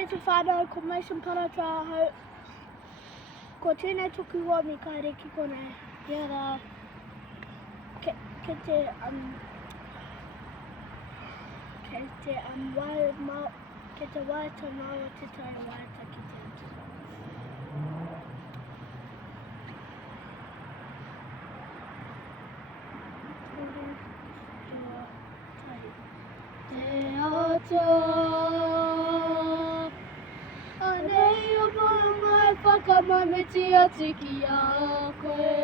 ready to whānau ko mai parata hau. Ko tēnei tuku hoa mi kai reki konei. Kia rā. Ke te waiata māua te tai waiata ki te atu. Te atua anei o pō mai whakamamiti atu ki a koe.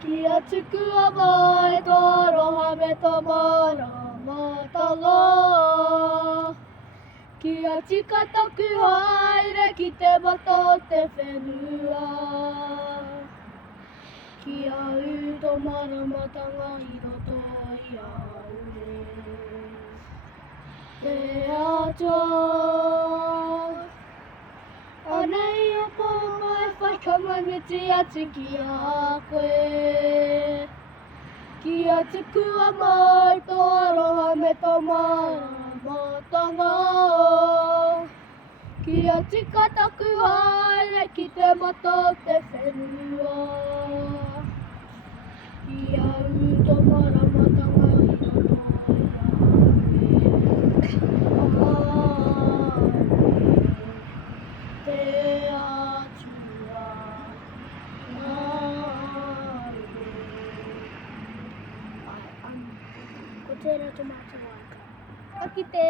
Ki a tuku a mai tō roha me tō mātanga. Ki a tika taku haere ki te mata o te whenua. Ki a u tō maramatanga i roto i aure. Te atua anei o pō mai whakamamiti atu ki a koe. Ki a tuku a mai tō aroha me tō maramatanga. Ki a tika taku haere ki te mata o te whenua. Ki a u tō maramatanga i roto i aure. Te atua aure. Ko tēnā tō mātua waka. Ka kite.